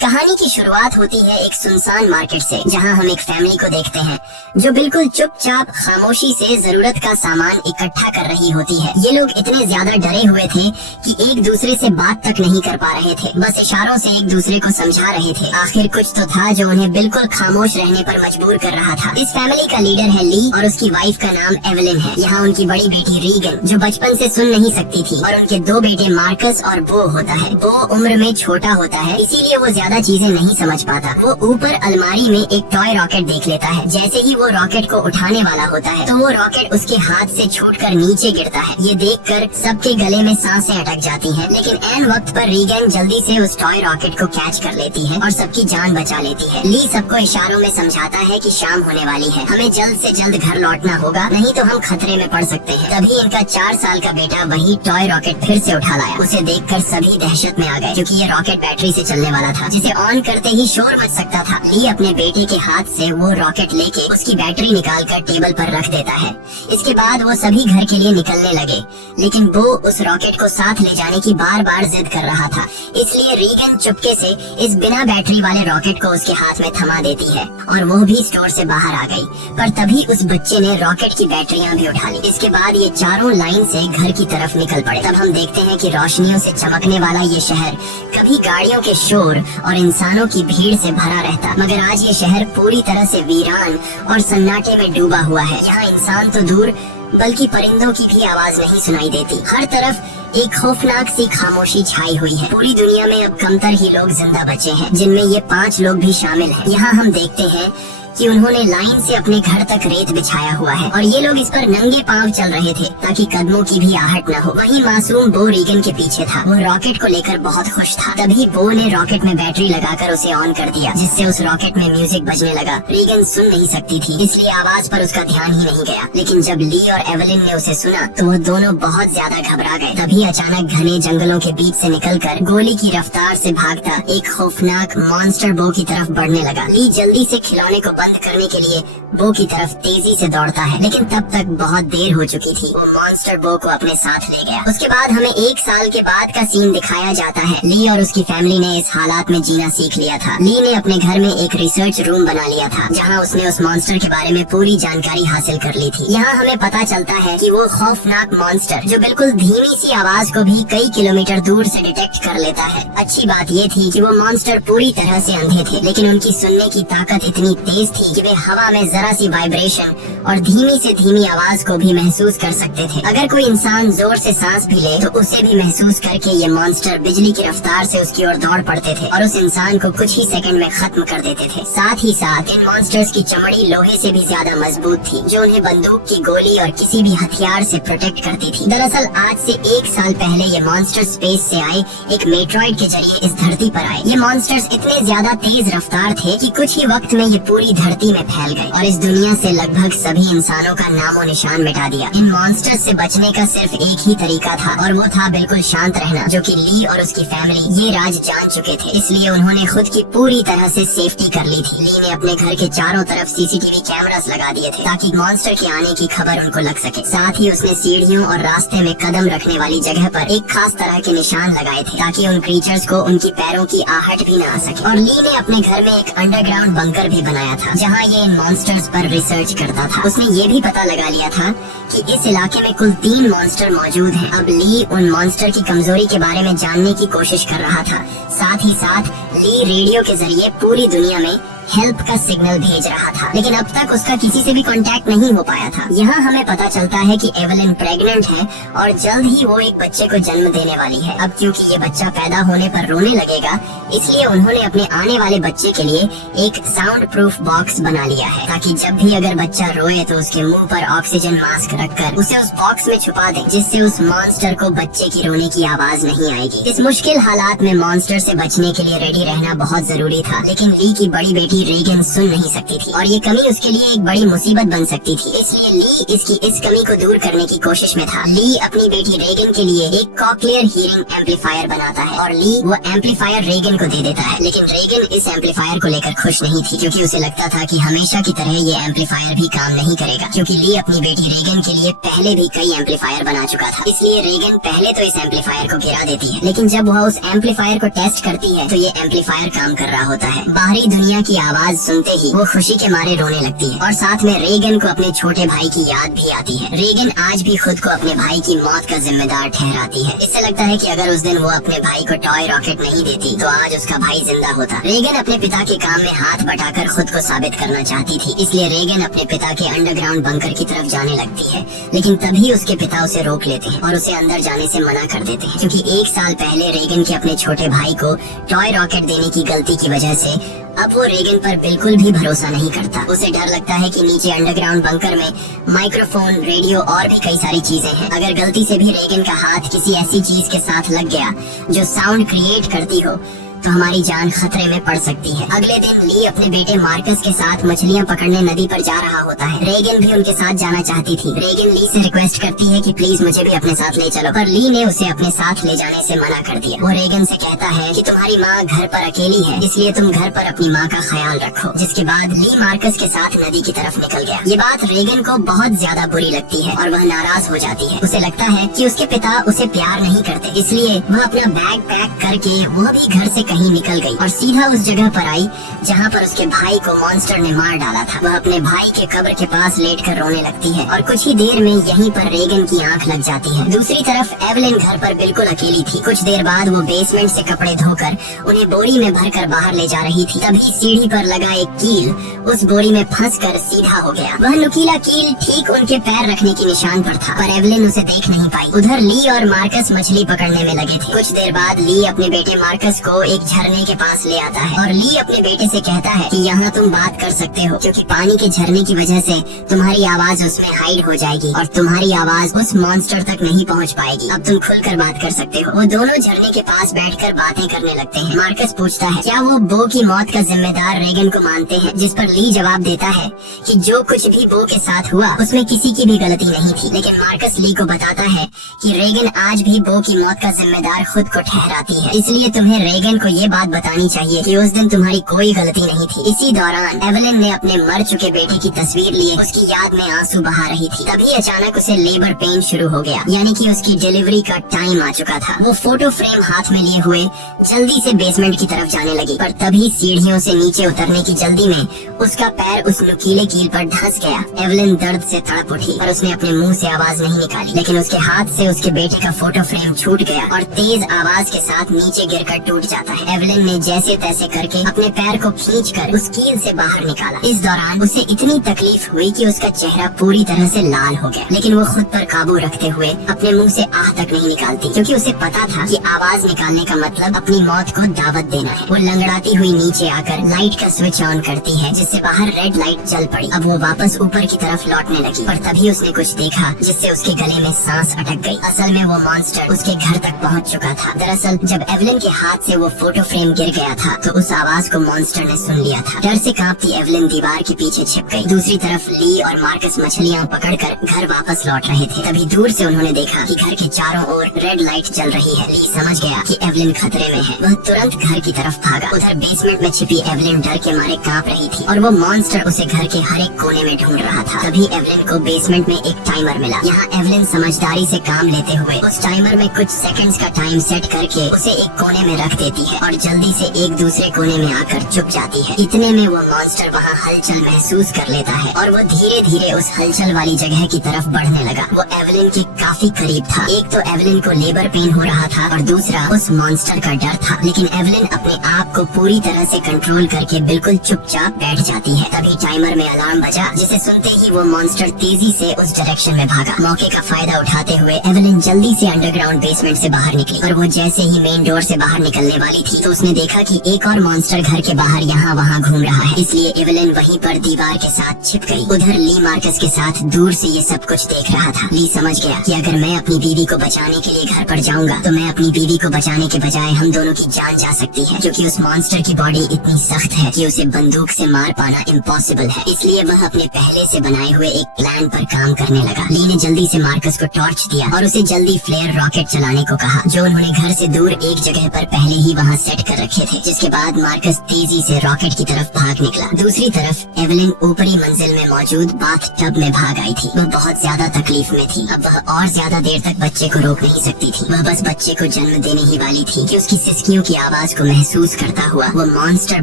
कहानी की शुरुआत होती है एक सुनसान मार्केट से, जहां हम एक फैमिली को देखते हैं जो बिल्कुल चुपचाप खामोशी से जरूरत का सामान इकट्ठा कर रही होती है। ये लोग इतने ज्यादा डरे हुए थे कि एक दूसरे से बात तक नहीं कर पा रहे थे, बस इशारों से एक दूसरे को समझा रहे थे। आखिर कुछ तो था जो उन्हें बिल्कुल खामोश रहने पर मजबूर कर रहा था। इस फैमिली का लीडर है ली और उसकी वाइफ का नाम एवलिन है। यहाँ उनकी बड़ी बेटी रीगन जो बचपन से सुन नहीं सकती थी, और उनके दो बेटे मार्कस और बो होता है। बो उम्र में छोटा होता है, इसीलिए वो ज्यादा चीजें नहीं समझ पाता। वो ऊपर अलमारी में एक टॉय रॉकेट देख लेता है। जैसे ही वो रॉकेट को उठाने वाला होता है तो वो रॉकेट उसके हाथ से छूटकर नीचे गिरता है। ये देखकर सबके गले में सांसें अटक जाती हैं। लेकिन ऐन वक्त पर रीगन जल्दी से उस टॉय रॉकेट को कैच कर लेती है और सबकी जान बचा लेती है। ली सबको इशारों में समझाता है कि शाम होने वाली है, हमें जल्द से जल्द घर लौटना होगा, नहीं तो हम खतरे में पड़ सकते हैं। तभी इनका 4 साल का बेटा वही टॉय रॉकेट फिर से उठा लाया। उसे देखकर सभी दहशत में आ गए, क्योंकि ये रॉकेट बैटरी से चलने वाला था, जिसे ऑन करते ही शोर मच सकता था। ली अपने बेटे के हाथ से वो रॉकेट लेके उसकी बैटरी निकालकर टेबल पर रख देता है। इसके बाद वो सभी घर के लिए निकलने लगे, लेकिन वो उस रॉकेट को साथ ले जाने की बार बार जिद कर रहा था। इसलिए रीगन चुपके से इस बिना बैटरी वाले रॉकेट को उसके हाथ में थमा देती है और वो भी स्टोर से बाहर आ गई। पर तभी उस बच्चे ने रॉकेट की बैटरियां भी उठा ली। इसके बाद ये चारों लाइन से घर की तरफ निकल पड़े। तब हम देखते हैं कि रोशनियों से चमकने वाला ये शहर कभी गाड़ियों के शोर और इंसानों की भीड़ से भरा रहता, मगर आज ये शहर पूरी तरह से वीरान और सन्नाटे में डूबा हुआ है। यहाँ इंसान तो दूर बल्कि परिंदों की भी आवाज नहीं सुनाई देती। हर तरफ एक खौफनाक सी खामोशी छाई हुई है। पूरी दुनिया में अब कमतर ही लोग जिंदा बचे हैं, जिनमें ये 5 लोग भी शामिल हैं। यहाँ हम देखते हैं कि उन्होंने लाइन से अपने घर तक रेत बिछाया हुआ है और ये लोग इस पर नंगे पांव चल रहे थे ताकि कदमों की भी आहट न हो। वहीं मासूम बो रीगन के पीछे था। वो रॉकेट को लेकर बहुत खुश था। तभी बो ने रॉकेट में बैटरी लगाकर उसे ऑन कर दिया, जिससे उस रॉकेट में म्यूजिक बजने लगा। रीगन सुन नहीं सकती थी, इसलिए आवाज पर उसका ध्यान ही नहीं गया। लेकिन जब ली और एवलिन ने उसे सुना तो वो दोनों बहुत ज्यादा घबरा गए। तभी अचानक घने जंगलों के बीच से निकलकर गोली की रफ्तार से भागता एक खौफनाक मॉन्स्टर बो की तरफ बढ़ने लगा। ली जल्दी से खिलौने को बंद करने के लिए बो की तरफ तेजी से दौड़ता है, लेकिन तब तक बहुत देर हो चुकी थी। वो मॉन्स्टर बो को अपने साथ ले गया। उसके बाद हमें 1 साल के बाद का सीन दिखाया जाता है। ली और उसकी फैमिली ने इस हालात में जीना सीख लिया था। ली ने अपने घर में एक रिसर्च रूम बना लिया था, जहां उसने उस मॉन्स्टर के बारे में पूरी जानकारी हासिल कर ली थी। यहाँ हमें पता चलता है कि वो खौफनाक मॉन्स्टर जो बिल्कुल धीमी सी आवाज को भी कई किलोमीटर दूर से डिटेक्ट कर लेता है। अच्छी बात ये थी कि वो मॉन्स्टर पूरी तरह से अंधे थे, लेकिन उनकी सुनने की ताकत इतनी तेज थी कि वे हवा में जरा सी वाइब्रेशन और धीमी से धीमी आवाज को भी महसूस कर सकते थे। अगर कोई इंसान जोर से सांस भी ले तो उसे भी महसूस करके ये मॉन्स्टर बिजली की रफ्तार से उसकी ओर दौड़ पड़ते थे और उस इंसान को कुछ ही सेकंड में खत्म कर देते थे। साथ ही साथ इन मॉन्स्टर्स की चमड़ी लोहे से भी ज्यादा मजबूत थी, जो उन्हें बंदूक की गोली और किसी भी हथियार से प्रोटेक्ट करती थी। दरअसल आज से 1 साल पहले ये मॉन्स्टर स्पेस से आए एक मेट्रॉइड के जरिए इस धरती पर आए। ये मॉन्स्टर्स इतने ज्यादा तेज रफ्तार थे कि कुछ ही वक्त में ये पूरी धरती में फैल गए और इस दुनिया से लगभग सभी इंसानों का नामो निशान मिटा दिया। इन मॉन्स्टर्स से बचने का सिर्फ एक ही तरीका था और वो था बिल्कुल शांत रहना, जो कि ली और उसकी फैमिली ये राज जान चुके थे। इसलिए उन्होंने खुद की पूरी तरह से सेफ्टी कर ली थी। ली ने अपने घर के चारों तरफ सीसीटीवी कैमरास लगा दिए थे ताकि मॉन्स्टर के आने की खबर उनको लग सके। साथ ही उसने सीढ़ियों और रास्ते में कदम रखने वाली जगह पर एक खास तरह के निशान लगाए थे ताकि उन क्रीचर्स को उनकी पैरों की आहट भी न आ सके। और ली ने अपने घर में एक अंडरग्राउंड बंकर भी बनाया था, जहाँ ये इन मॉन्स्टर्स पर रिसर्च करता था। उसने ये भी पता लगा लिया था कि इस इलाके में कुल 3 मॉन्स्टर मौजूद हैं। अब ली उन मॉन्स्टर की कमजोरी के बारे में जानने की कोशिश कर रहा था। साथ ही साथ ली रेडियो के जरिए पूरी दुनिया में हेल्प का सिग्नल भेज रहा था, लेकिन अब तक उसका किसी से भी कांटेक्ट नहीं हो पाया था। यहाँ हमें पता चलता है कि एवलिन प्रेग्नेंट है और जल्द ही वो एक बच्चे को जन्म देने वाली है। अब क्योंकि ये बच्चा पैदा होने पर रोने लगेगा, इसलिए उन्होंने अपने आने वाले बच्चे के लिए एक साउंड प्रूफ बॉक्स बना लिया है ताकि जब भी अगर बच्चा रोए तो उसके मुंह पर ऑक्सीजन मास्क रखकर उसे उस बॉक्स में छुपा दे, जिससे उस मॉन्स्टर को बच्चे की रोने की आवाज नहीं आएगी। इस मुश्किल हालात में मॉन्स्टर से बचने के लिए रेडी रहना बहुत जरूरी था, लेकिन ली की बड़ी बेटी कि रेगन सुन नहीं सकती थी और ये कमी उसके लिए एक बड़ी मुसीबत बन सकती थी। इसलिए ली इसकी इस कमी को दूर करने की कोशिश में था। ली अपनी बेटी रेगन के लिए एक कॉक्लियर हियरिंग एम्पलीफायर बनाता है और ली वो एम्पलीफायर रेगन को दे देता है। लेकिन रेगन इस एम्पलीफायर को लेकर खुश नहीं थी, क्योंकि उसे लगता था कि हमेशा की तरह ये एम्पलीफायर भी काम नहीं करेगा, क्योंकि ली अपनी बेटी रेगन के लिए पहले भी कई एम्पलीफायर बना चुका था। इसलिए रेगन पहले तो इस एम्पलीफायर को गिरा देती है, लेकिन जब वह उस एम्पलीफायर को टेस्ट करती है तो ये एम्पलीफायर काम कर रहा होता है। बाहरी दुनिया की आवाज सुनते ही वो खुशी के मारे रोने लगती है और साथ में रेगन को अपने छोटे भाई की याद भी आती है। रेगन आज भी खुद को अपने भाई की मौत का जिम्मेदार ठहराती है। इससे लगता है कि अगर उस दिन वो अपने भाई को टॉय रॉकेट नहीं देती तो आज उसका भाई जिंदा होता। रेगन अपने पिता के काम में हाथ बटाकर खुद को साबित करना चाहती थी, इसलिए रेगन अपने पिता के अंडरग्राउंड बंकर की तरफ जाने लगती है। लेकिन तभी उसके पिता उसे रोक लेते हैं और उसे अंदर जाने से मना कर देते हैं, क्योंकि एक साल पहले रेगन के अपने छोटे भाई को टॉय रॉकेट देने की गलती की वजह से अब वो रेगन पर बिल्कुल भी भरोसा नहीं करता। उसे डर लगता है कि नीचे अंडरग्राउंड बंकर में माइक्रोफोन, रेडियो और भी कई सारी चीजें हैं। अगर गलती से भी रेगन का हाथ किसी ऐसी चीज के साथ लग गया जो साउंड क्रिएट करती हो तो हमारी जान खतरे में पड़ सकती है। अगले दिन ली अपने बेटे मार्कस के साथ मछलियां पकड़ने नदी पर जा रहा होता है। रेगन भी उनके साथ जाना चाहती थी। रेगन ली से रिक्वेस्ट करती है कि प्लीज मुझे भी अपने साथ ले चलो, पर ली ने उसे अपने साथ ले जाने से मना कर दिया। वो रेगन से कहता है कि तुम्हारी माँ घर पर अकेली है, इसलिए तुम घर पर अपनी माँ का ख्याल रखो। जिसके बाद ली मार्कस के साथ नदी की तरफ निकल गया। ये बात रेगन को बहुत ज्यादा बुरी लगती है और वह नाराज हो जाती है। उसे लगता है कि उसके पिता उसे प्यार नहीं करते, इसलिए वह अपना बैग पैक करके वो भी घर से कहीं निकल गई और सीधा उस जगह पर आई जहाँ पर उसके भाई को मॉन्स्टर ने मार डाला था। वह अपने भाई के कब्र के पास लेटकर रोने लगती है और कुछ ही देर में यहीं पर रेगन की आंख लग जाती है। दूसरी तरफ एवलिन घर पर बिल्कुल अकेली थी। कुछ देर बाद वो बेसमेंट से कपड़े धोकर उन्हें बोरी में भरकर बाहर ले जा रही थी। तभी सीढ़ी पर लगा एक कील उस बोरी में फंसकर सीधा हो गया। वह नुकीला कील ठीक उनके पैर रखने के निशान पर था, पर एवलिन उसे देख नहीं पाई। उधर ली और मार्कस मछली पकड़ने में लगे थे। कुछ देर बाद ली अपने बेटे मार्कस को एक झरने के पास ले आता है और ली अपने बेटे से कहता है कि यहाँ तुम बात कर सकते हो, क्योंकि पानी के झरने की वजह से तुम्हारी आवाज उसमें हाइड हो जाएगी और तुम्हारी आवाज उस मॉन्स्टर तक नहीं पहुँच पाएगी। अब तुम खुलकर बात कर सकते हो। वो दोनों झरने के पास बैठकर बातें करने लगते हैं। मार्कस पूछता है क्या वो बो की मौत का जिम्मेदार रेगन को मानते हैं, जिस पर ली जवाब देता है कि जो कुछ भी बो के साथ हुआ उसमें किसी की भी गलती नहीं थी। लेकिन मार्कस ली को बताता है कि रेगन आज भी बो की मौत का जिम्मेदार खुद को ठहराती है, इसलिए तुम्हें रेगन को ये बात बतानी चाहिए कि उस दिन तुम्हारी कोई गलती नहीं थी। इसी दौरान एवलिन ने अपने मर चुके बेटे की तस्वीर लिए उसकी याद में आंसू बहा रही थी। तभी अचानक उसे लेबर पेन शुरू हो गया, यानी कि उसकी डिलीवरी का टाइम आ चुका था। वो फोटो फ्रेम हाथ में लिए हुए जल्दी से बेसमेंट की तरफ जाने लगी, पर तभी सीढ़ियों से नीचे उतरने की जल्दी में उसका पैर उस नुकीले कील पर धंस गया। एवलिन दर्द से तड़प उठी, पर उसने अपने मुंह से आवाज नहीं निकाली। लेकिन उसके हाथ से उसके बेटे का फोटो फ्रेम छूट गया और तेज आवाज के साथ नीचे गिरकर टूट जाता है। एवलिन ने जैसे तैसे करके अपने पैर को खींचकर उस कील से बाहर निकाला। इस दौरान उसे इतनी तकलीफ हुई कि उसका चेहरा पूरी तरह से लाल हो गया, लेकिन वो खुद पर काबू रखते हुए अपने मुंह से आह तक नहीं निकालती, क्योंकि उसे पता था कि आवाज निकालने का मतलब अपनी मौत को दावत देना है। वो लंगड़ाती हुई नीचे आकर लाइट का स्विच ऑन करती है, जिससे बाहर रेड लाइट जल पड़ी। अब वो वापस ऊपर की तरफ लौटने लगी, पर तभी उसने कुछ देखा जिससे उसके गले में सांस अटक गई। असल में वो मॉन्स्टर उसके घर तक पहुंच चुका था। दरअसल जब एवलिन के हाथ से वो फोटो फ्रेम गिर गया था तो उस आवाज को मॉन्स्टर ने सुन लिया था। डर से कांपती एवलिन दीवार के पीछे छिप गई। दूसरी तरफ ली और मार्कस मछलियाँ पकड़कर घर वापस लौट रहे थे। तभी दूर से उन्होंने देखा कि घर के चारों ओर रेड लाइट जल रही है। ली समझ गया कि एवलिन खतरे में है। वह तुरंत घर की तरफ भागा। उधर बेसमेंट में छिपी एवलिन डर के मारे कांप रही थी और वो मॉन्स्टर उसे घर के हर एक कोने में ढूंढ रहा था। तभी एवलिन को बेसमेंट में एक टाइमर मिला। यहाँ एवलिन समझदारी से काम लेते हुए उस टाइमर में कुछ सेकंड्स का टाइम सेट करके उसे एक कोने में रख देती है और जल्दी से एक दूसरे कोने में आकर चुप जाती है। इतने में वो मॉन्स्टर वहाँ हलचल महसूस कर लेता है और वो धीरे धीरे उस हलचल वाली जगह की तरफ बढ़ने लगा। वो एवलिन के काफी करीब था। एक तो एवलिन को लेबर पेन हो रहा था और दूसरा उस मॉन्स्टर का डर था। लेकिन एवलिन अपने आप को पूरी तरह से कंट्रोल करके बिल्कुल चुपचाप बैठ जाती है। तभी टाइमर में अलार्म बजा, जिसे सुनते ही वो मॉन्स्टर तेजी से उस डायरेक्शन में भागा। मौके का फायदा उठाते हुए एवलिन जल्दी से अंडरग्राउंड बेसमेंट से बाहर निकली और वो जैसे ही मेन डोर से बाहर निकलने वाली थी तो उसने देखा कि एक और मॉन्स्टर घर के बाहर यहाँ वहाँ घूम रहा है, इसलिए एवेलिन वहीं पर दीवार के साथ छिप गई। उधर ली मार्कस के साथ दूर से ये सब कुछ देख रहा था। ली समझ गया कि अगर मैं अपनी बीवी को बचाने के लिए घर पर जाऊंगा तो मैं अपनी बीवी को बचाने के बजाय हम दोनों की जान जा सकती है, क्योंकि उस मॉन्स्टर की बॉडी इतनी सख्त है कि उसे बंदूक से मार पाना इम्पॉसिबल है। इसलिए वह अपने पहले से बनाए हुए एक प्लान पर काम करने लगा। ली ने जल्दी से मार्कस को टॉर्च दिया और उसे जल्दी फ्लेयर रॉकेट चलाने को कहा, जो उन्होंने घर से दूर एक जगह पर पहले ही वहाँ सेट कर रखे थे। जिसके बाद मार्कस तेजी से रॉकेट की तरफ भाग निकला। दूसरी तरफ एवेलिन ऊपरी मंजिल में मौजूद बाथ टब में भाग आई थी। वह बहुत ज्यादा तकलीफ में थी। अब वह और ज्यादा देर तक बच्चे को रोक नहीं सकती थी। वह बस बच्चे को जन्म देने ही वाली थी कि उसकी सिसकियों की आवाज को महसूस करता हुआ वो मॉन्स्टर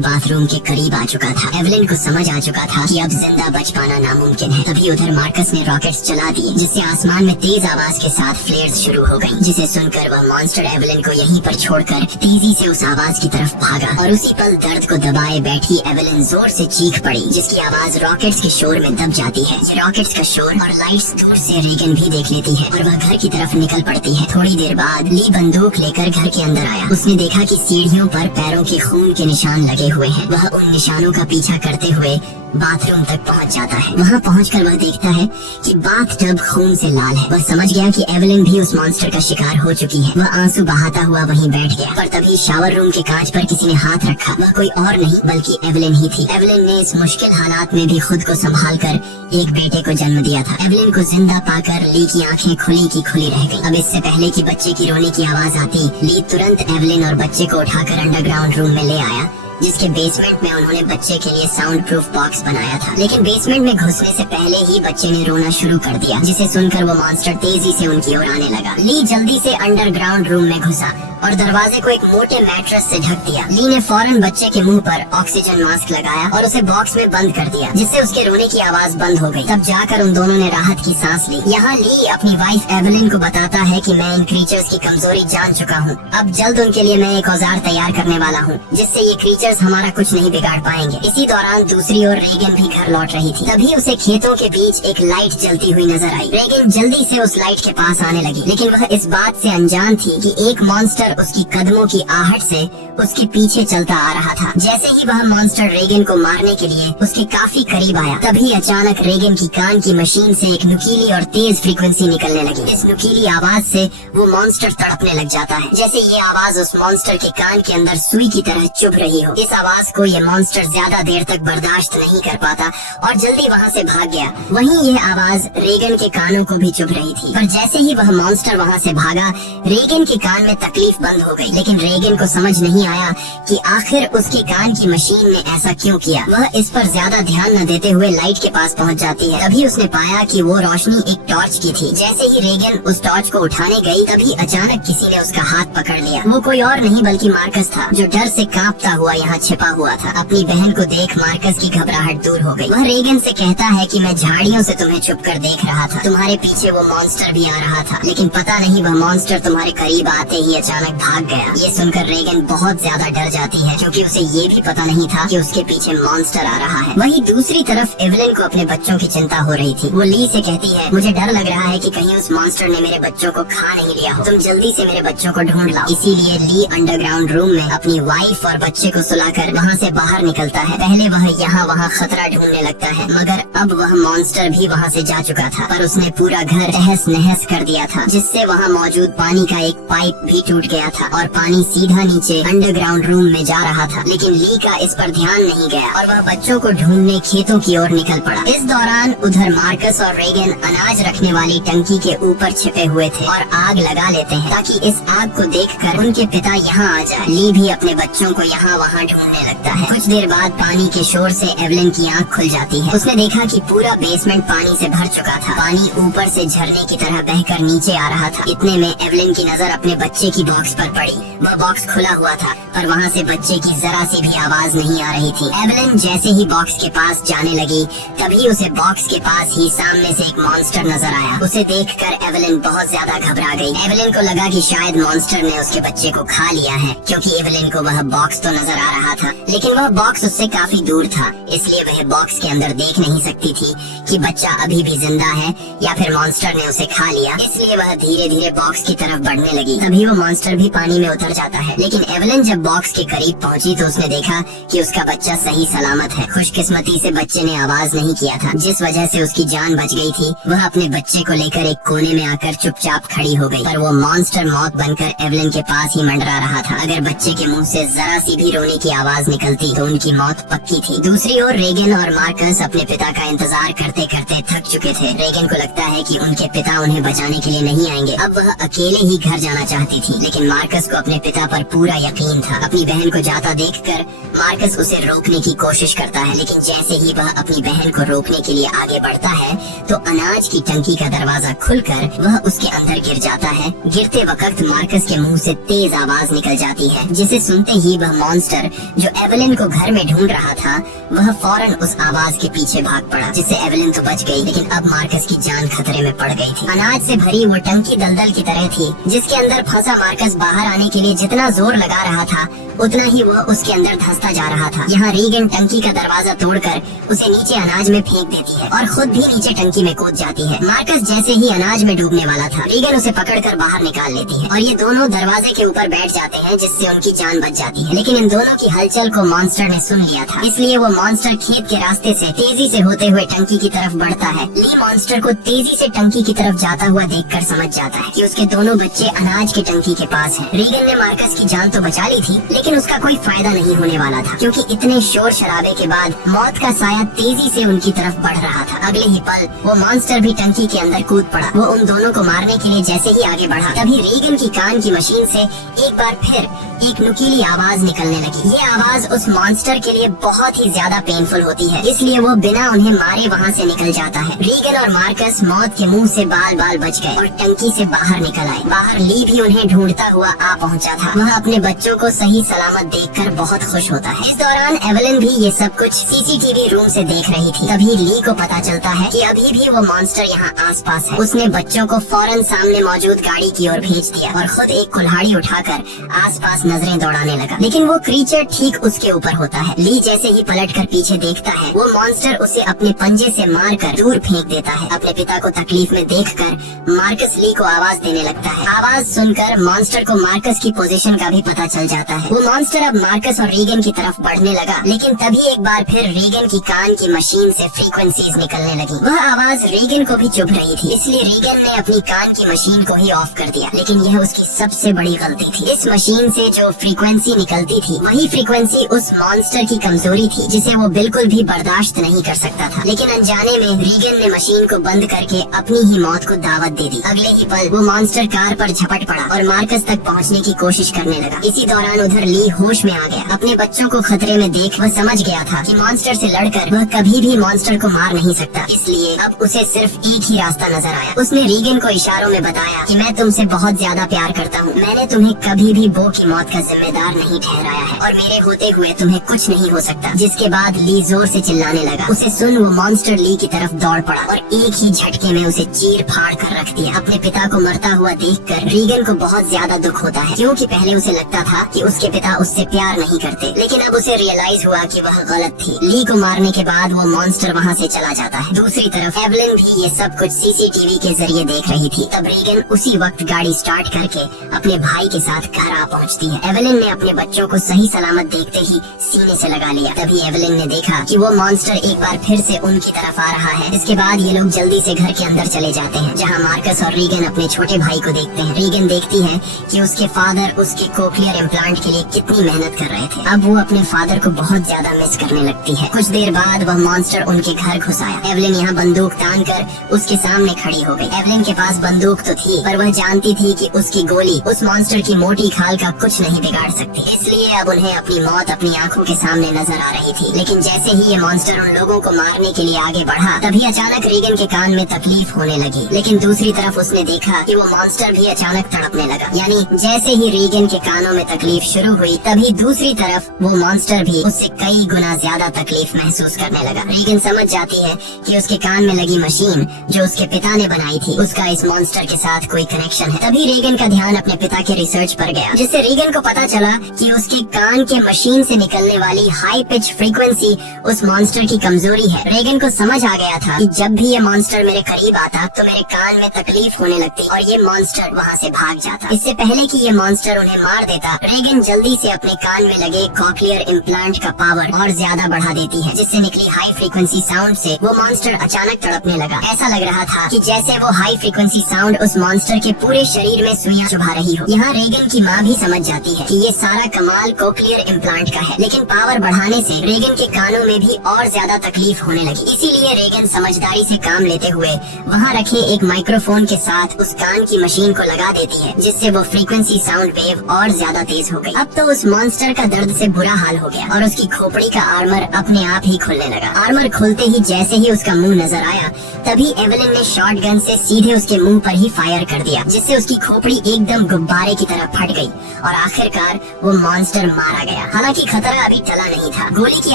बाथरूम के करीब आ चुका था। एवेलिन को समझ आ चुका था कि अब जिंदा बच पाना नामुमकिन है। तभी उधर मार्कस ने रॉकेट्स चला दिए, जिससे आसमान में तेज आवाज के साथ फ्लेयर्स शुरू हो गयी, जिसे सुनकर वह मॉन्स्टर एवेलिन को यहीं पर छोड़कर तेजी से उस आवाज की तरफ भागा और उसी पल दर्द को दबाए बैठी एवेलिन जोर से चीख पड़ी, जिसकी आवाज रॉकेट्स के शोर में दब जाती है। रॉकेट्स का शोर और लाइट्स दूर से रेगन भी देख लेती है और वह घर की तरफ निकल पड़ती है। थोड़ी देर बाद ली बंदूक लेकर घर के अंदर आया। उसने देखा कि सीढ़ियों पर पैरों के खून के निशान लगे हुए हैं। वह उन निशानों का पीछा करते हुए बाथरूम तक पहुंच जाता है। वहां पहुंचकर वह देखता है कि बाथ टब खून से लाल है। वह समझ गया कि एवेलिन भी उस मॉन्स्टर का शिकार हो चुकी है। वह आंसू बहाता हुआ वहीं बैठ गया, पर तभी शावर रूम के कांच पर किसी ने हाथ रखा। वह कोई और नहीं बल्कि एवेलिन ही थी। एवेलिन ने इस मुश्किल हालात में भी खुद को संभाल कर एक बेटे को जन्म दिया था। एवेलिन को जिंदा पाकर ली की आंखें खुली की खुली रह गई। अब इससे पहले कि बच्चे की रोने की आवाज आती, ली तुरंत एवेलिन और बच्चे को उठाकर अंडरग्राउंड रूम में ले आया, जिसके बेसमेंट में उन्होंने बच्चे के लिए साउंड प्रूफ बॉक्स बनाया था। लेकिन बेसमेंट में घुसने से पहले ही बच्चे ने रोना शुरू कर दिया, जिसे सुनकर वो मॉन्स्टर तेजी से उनकी ओर आने लगा। ली जल्दी से अंडरग्राउंड रूम में घुसा और दरवाजे को एक मोटे मैट्रेस से ढक दिया। ली ने फौरन बच्चे के मुंह पर ऑक्सीजन मास्क लगाया और उसे बॉक्स में बंद कर दिया, जिससे उसके रोने की आवाज बंद हो गई। तब जाकर उन दोनों ने राहत की सांस ली। यहाँ ली अपनी वाइफ एवेलिन को बताता है कि मैं इन क्रीचर्स की कमजोरी जान चुका हूँ। अब जल्द उनके लिए मैं एक औजार तैयार करने वाला हूँ, जिससे ये क्रीचर्स हमारा कुछ नहीं बिगाड़ पाएंगे। इसी दौरान दूसरी ओर रेगन भी घर लौट रही थी। तभी उसे खेतों के बीच एक लाइट जलती हुई नजर आई। रेगन जल्दी से उस लाइट के पास आने लगी, लेकिन वह इस बात से अनजान थी कि एक मॉन्स्टर उसकी कदमों की आहट से उसके पीछे चलता आ रहा था। जैसे ही वह मॉन्स्टर रेगन को मारने के लिए उसके काफी करीब आया, तभी अचानक रेगन की कान की मशीन से एक नुकीली और तेज फ्रीक्वेंसी निकलने लगी। इस नुकीली आवाज से वो मॉन्स्टर तड़पने लग जाता है, जैसे ये आवाज उस मॉन्स्टर के कान के अंदर सुई की तरह चुभ रही हो। इस आवाज को ये मॉन्स्टर ज्यादा देर तक बर्दाश्त नहीं कर पाता और जल्दी वहाँ से भाग गया। वहीं ये आवाज रेगन के कानों को भी चुभ रही थी, पर जैसे ही वह मॉन्स्टर वहाँ से भागा, रेगन के कान में तकलीफ बंद हो गई। लेकिन रेगन को समझ नहीं आया कि आखिर उसके कान की मशीन ने ऐसा क्यों किया। वह इस पर ज्यादा ध्यान न देते हुए लाइट के पास पहुंच जाती है। तभी उसने पाया कि वो रोशनी एक टॉर्च की थी। जैसे ही रेगन उस टॉर्च को उठाने गई, तभी अचानक किसी ने उसका हाथ पकड़ लिया। वो कोई और नहीं बल्कि मार्कस था, जो डर से कांपता हुआ यहाँ छिपा हुआ था। अपनी बहन को देख मार्कस की घबराहट दूर हो गई। वह रेगन से कहता है कि मैं झाड़ियों से तुम्हें छुपकर देख रहा था, तुम्हारे पीछे वो मॉन्स्टर भी आ रहा था, लेकिन पता नहीं वह मॉन्स्टर तुम्हारे करीब आते ही अचानक भाग गया। ये सुनकर रेगन बहुत ज्यादा डर जाती है, क्योंकि उसे ये भी पता नहीं था कि उसके पीछे मॉन्स्टर आ रहा है। वहीं दूसरी तरफ एवेलिन को अपने बच्चों की चिंता हो रही थी। वो ली से कहती है, मुझे डर लग रहा है कि कहीं उस मॉन्स्टर ने मेरे बच्चों को खा नहीं लिया हो, तुम जल्दी से मेरे बच्चों को ढूंढ लाओ। इसीलिए ली अंडरग्राउंड रूम में अपनी वाइफ और बच्चे को सुलाकर वहाँ से बाहर निकलता है। पहले वह यहाँ वहाँ खतरा ढूंढने लगता है, मगर अब वह मॉन्स्टर भी वहाँ से जा चुका था। पर उसने पूरा घर तहस नहस कर दिया था, जिससे वहाँ मौजूद पानी का एक पाइप भी टूट गया था और पानी सीधा नीचे अंडरग्राउंड रूम में जा रहा था। लेकिन ली का इस पर ध्यान नहीं गया और वह बच्चों को ढूंढने खेतों की ओर निकल पड़ा। इस दौरान उधर मार्कस और रेगन अनाज रखने वाली टंकी के ऊपर छिपे हुए थे और आग लगा लेते हैं, ताकि इस आग को देखकर उनके पिता यहाँ आ जाए। ली भी अपने बच्चों को यहाँ वहाँ ढूंढने लगता है। कुछ देर बाद पानी के शोर से एवेलिन की आँख खुल जाती है। उसने देखा कि पूरा बेसमेंट पानी से भर चुका था। पानी ऊपर से झरने की तरह बहकर नीचे आ रहा था। इतने में एवेलिन की नजर अपने बच्चे की बॉक्स पर पड़ी। वह बॉक्स खुला हुआ था, पर वहाँ से बच्चे की जरा सी भी आवाज नहीं आ रही थी। एवेलिन जैसे ही बॉक्स के पास जाने लगी, तभी उसे बॉक्स के पास ही सामने से एक मॉन्स्टर नजर आया। उसे देखकर एवेलिन बहुत ज्यादा घबरा गई। एवेलिन को लगा कि शायद मॉन्स्टर ने उसके बच्चे को खा लिया है, क्योंकि एवेलिन को वह बॉक्स तो नजर आ रहा था, लेकिन वह बॉक्स उससे काफी दूर था, इसलिए वह बॉक्स के अंदर देख नहीं सकती थी कि बच्चा अभी भी जिंदा है या फिर मॉन्स्टर ने उसे खा लिया। इसलिए वह धीरे धीरे बॉक्स की तरफ बढ़ने लगी। तभी वो मॉन्स्टर मॉन्स्टर भी पानी में उतर जाता है। लेकिन एवलिन जब बॉक्स के करीब पहुंची तो उसने देखा कि उसका बच्चा सही सलामत है। खुशकिस्मती से बच्चे ने आवाज नहीं किया था, जिस वजह से उसकी जान बच गई थी। वह अपने बच्चे को लेकर एक कोने में आकर चुपचाप खड़ी हो गई, पर वो मॉन्स्टर मौत बनकर एवलिन के पास ही मंडरा रहा था। अगर बच्चे के मुंह से जरा सी भी रोने की आवाज निकलती तो उनकी मौत पक्की थी। दूसरी ओर रेगन और मार्कस अपने पिता का इंतजार करते करते थक चुके थे। रेगन को लगता है कि उनके पिता उन्हें बचाने के लिए नहीं आएंगे। अब वह अकेले ही घर जाना चाहती थी, लेकिन मार्कस को अपने पिता पर पूरा यकीन था। अपनी बहन को जाता देखकर मार्कस उसे रोकने की कोशिश करता है, लेकिन जैसे ही वह अपनी बहन को रोकने के लिए आगे बढ़ता है तो अनाज की टंकी का दरवाजा खुलकर वह उसके अंदर गिर जाता है। गिरते वक्त मार्कस के मुंह से तेज आवाज निकल जाती है, जिसे सुनते ही वह मॉन्स्टर जो एवलिन को घर में ढूंढ रहा था वह फौरन उस आवाज के पीछे भाग पड़ा, जिससे एवलिन तो बच गई, लेकिन अब मार्कस की जान खतरे में पड़ गई थी। अनाज से भरी वो टंकी दलदल की तरह थी, जिसके अंदर फंसा मार्कस बाहर आने के लिए जितना जोर लगा रहा था उतना ही वह उसके अंदर धंसता जा रहा था। यहाँ रीगन टंकी का दरवाजा तोड़कर उसे नीचे अनाज में फेंक देती है और खुद भी नीचे टंकी में कूद जाती है। मार्कस जैसे ही अनाज में डूबने वाला था, रीगन उसे पकड़कर बाहर निकाल लेती है और ये दोनों दरवाजे के ऊपर बैठ जाते हैं, जिससे उनकी जान बच जाती है। लेकिन इन दोनों की हलचल को मॉन्स्टर ने सुन लिया था, इसलिए वो मॉन्स्टर खेत के रास्ते से तेजी से होते हुए टंकी की तरफ बढ़ता है। ली मॉन्स्टर को तेजी से टंकी की तरफ जाता हुआ देखकर समझ जाता है कि उसके दोनों बच्चे अनाज की टंकी के पास हैं। रीगन ने मार्कस की जान तो बचा ली थी, लेकिन उसका कोई फायदा नहीं होने वाला था, क्योंकि इतने शोर शराबे के बाद मौत का साया तेजी से उनकी तरफ बढ़ रहा था। अगले ही पल वो मॉन्स्टर भी टंकी के अंदर कूद पड़ा। वो उन दोनों को मारने के लिए जैसे ही आगे बढ़ा, तभी रीगन की कान की मशीन से एक बार फिर एक नुकीली आवाज निकलने लगी। ये आवाज उस मॉन्स्टर के लिए बहुत ही ज्यादा पेनफुल होती है, इसलिए वो बिना उन्हें मारे वहाँ से निकल जाता है। रीगन और मार्कस मौत के मुंह से बाल बाल बच गए और टंकी से बाहर निकल आए। बाहर ली भी उन्हें ढूंढता हुआ आ पहुँचा था। वह अपने बच्चों को सही सलामत देखकर बहुत खुश होता है। इस दौरान एवलिन भी ये सब कुछ सीसीटीवी रूम से देख रही थी। तभी ली को पता चलता है कि अभी भी वो मॉन्स्टर यहाँ आसपास है। उसने बच्चों को फौरन सामने मौजूद गाड़ी की ओर भेज दिया और खुद एक कुल्हाड़ी उठाकर आसपास नजरें दौड़ाने लगा, लेकिन वो क्रीचर ठीक उसके ऊपर होता है। ली जैसे ही पलटकर पीछे देखता है, वो मॉन्स्टर उसे अपने पंजे से मारकर दूर फेंक देता है। अपने पिता को तकलीफ में देखकर मार्कस ली को आवाज देने लगता है। आवाज सुनकर मॉन्स्टर को मार्कस की पोजीशन का भी पता चल जाता है। वो मॉन्स्टर अब मार्कस और रीगन की तरफ बढ़ने लगा, लेकिन तभी एक बार फिर रीगन की कान की मशीन से फ्रीक्वेंसीज निकलने लगी। वह आवाज रीगन को भी चुभ रही थी, इसलिए रीगन ने अपनी कान की मशीन को ही ऑफ कर दिया। लेकिन यह उसकी सबसे बड़ी गलती थी। इस मशीन से जो फ्रीक्वेंसी निकलती थी वही फ्रीक्वेंसी उस मॉन्स्टर की कमजोरी थी, जिसे वो बिल्कुल भी बर्दाश्त नहीं कर सकता था। लेकिन अनजाने में रीगन ने मशीन को बंद करके अपनी ही मौत को दावत दे दी। अगले ही पल वो मॉन्स्टर कार पर झपट पड़ा और मार्कस तक पहुंचने की कोशिश करने लगा। इसी दौरान उधर ली होश में आ गया। अपने बच्चों को खतरे में देख वह समझ गया था कि मॉन्स्टर से लड़कर वह कभी भी मॉन्स्टर को मार नहीं सकता, इसलिए अब उसे सिर्फ एक ही रास्ता नजर आया। उसने रीगन को इशारों में बताया कि मैं तुमसे बहुत ज्यादा प्यार करता हूँ। मैंने तुम्हें कभी भी बो की मौत का जिम्मेदार नहीं ठहराया है और मेरे होते हुए तुम्हें कुछ नहीं हो सकता। जिसके बाद ली जोर से चिल्लाने लगा। उसे सुन वो मॉन्स्टर ली की तरफ दौड़ पड़ा और एक ही झटके में उसे चीर फाड़ कर रख दिया। अपने पिता को मरता हुआ देखकर रीगन को बहुत ज्यादा दुख होता है, क्योंकि पहले उसे लगता था कि उसके पिता उससे प्यार नहीं करते, लेकिन अब उसे रियलाइज हुआ कि वह गलत थी। ली को मारने के बाद वो मॉन्स्टर वहाँ से चला जाता है। दूसरी तरफ एवलिन भी ये सब कुछ सीसीटीवी के जरिए देख रही थी। तब रीगन उसी वक्त गाड़ी स्टार्ट करके अपने भाई के साथ घर आ पहुँचती है। एवलिन ने अपने बच्चों को सही सलामत देखते ही सीने से लगा लिया। तभी एवलिन ने देखा कि वो मॉन्स्टर एक बार फिर से उनकी तरफ आ रहा है। इसके बाद ये लोग जल्दी से घर के अंदर चले जाते हैं, जहाँ मार्कस और रीगन अपने छोटे भाई को देखते हैं। रीगन देखती है कि उसके फादर उसके कोक्लियर इम्प्लांट के लिए कितनी मेहनत कर रहे थे। अब वो अपने फादर को बहुत ज्यादा मिस करने लगती है। कुछ देर बाद वह मॉन्स्टर उनके घर घुस आया। एवलिन यहाँ बंदूक तानकर उसके सामने खड़ी हो गई। एवलिन के पास बंदूक तो थी, पर वह जानती थी कि उसकी गोली उस मॉन्स्टर की मोटी खाल का कुछ नहीं बिगाड़ सकती, इसलिए अब उन्हें अपनी मौत अपनी आंखों के सामने नजर आ रही थी। लेकिन जैसे ही ये मॉन्स्टर उन लोगों को मारने के लिए आगे बढ़ा, तभी अचानक रीगन के कान में तकलीफ होने लगी। लेकिन दूसरी तरफ उसने देखा कि वो मॉन्स्टर भी अचानक तड़पने लगा। यानी जैसे ही रीगन के कानों में तकलीफ शुरू हुई, तभी दूसरी तरफ वो मॉन्स्टर भी उससे कई गुना ज्यादा तकलीफ महसूस करने लगा। रीगन समझ जाती है कि उसके कान में लगी मशीन जो उसके पिता ने बनाई थी, उसका इस मॉन्स्टर के साथ कोई कनेक्शन है। तभी रीगन का ध्यान अपने पिता के रिसर्च पर गया, जिससे रीगन को पता चला कि उसके कान के मशीन से निकलने वाली हाई पिच फ्रीक्वेंसी उस मॉन्स्टर की कमजोरी है। रीगन को समझ आ गया था कि जब भी ये मॉन्स्टर मेरे करीब आता तो मेरे कान में तकलीफ होने लगती और ये मॉन्स्टर वहाँ से भाग जाता। इससे पहले कि ये मॉन्स्टर उन्हें मार देता, रेगन जल्दी से अपने कान में लगे कॉक्लियर इम्प्लांट का पावर और ज्यादा बढ़ा देती है, जिससे निकली हाई फ्रीक्वेंसी साउंड से वो मॉन्स्टर अचानक तड़पने लगा। ऐसा लग रहा था कि जैसे वो हाई फ्रीक्वेंसी साउंड उस मॉन्स्टर के पूरे शरीर में सुइयां चुभा रही हो। यहाँ रेगन की माँ भी समझ जाती है कि ये सारा कमाल कॉक्लियर इम्प्लांट का है, लेकिन पावर बढ़ाने से रेगन के कानों में भी और ज्यादा तकलीफ होने लगी। इसीलिए रेगन समझदारी से काम लेते हुए वहाँ रखे एक माइक्रोफोन के साथ उस कान की मशीन को लगा देती है, जिससे वो फ्रीक्वेंसी साउंड वेव और ज्यादा तेज हो गई। अब तो उस मॉन्स्टर का दर्द से बुरा हाल हो गया और उसकी खोपड़ी का आर्मर अपने आप ही खुलने लगा। आर्मर खुलते ही जैसे ही उसका मुंह नजर आया, तभी एवेलिन ने शॉटगन से सीधे उसके मुंह पर ही फायर कर दिया, जिससे उसकी खोपड़ी एकदम गुब्बारे की तरह फट गई और आखिरकार वो मॉन्स्टर मारा गया। हालांकि खतरा अभी टला नहीं था। गोली की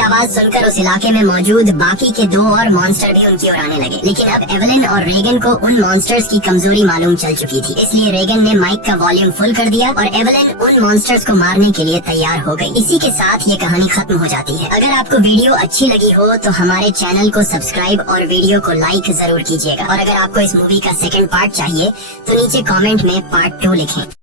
आवाज सुनकर उस इलाके में मौजूद बाकी के 2 और मॉन्स्टर भी उनकी ओर आने लगे, लेकिन अब एवेलिन और रेगन को उन मॉन्स्टर्स की कमजोरी मालूम चल चुकी थी। इसलिए रेगन ने माइक का वॉल्यूम फुल कर दिया और एवेलिन उन मॉन्स्टर्स को मारने के लिए तैयार हो गई। इसी के साथ ये कहानी खत्म हो जाती है। अगर आपको वीडियो अच्छी लगी हो तो हमारे चैनल को सब्सक्राइब और वीडियो को लाइक जरूर कीजिएगा। और अगर आपको इस मूवी का सेकंड पार्ट चाहिए तो नीचे कमेंट में पार्ट 2 लिखें।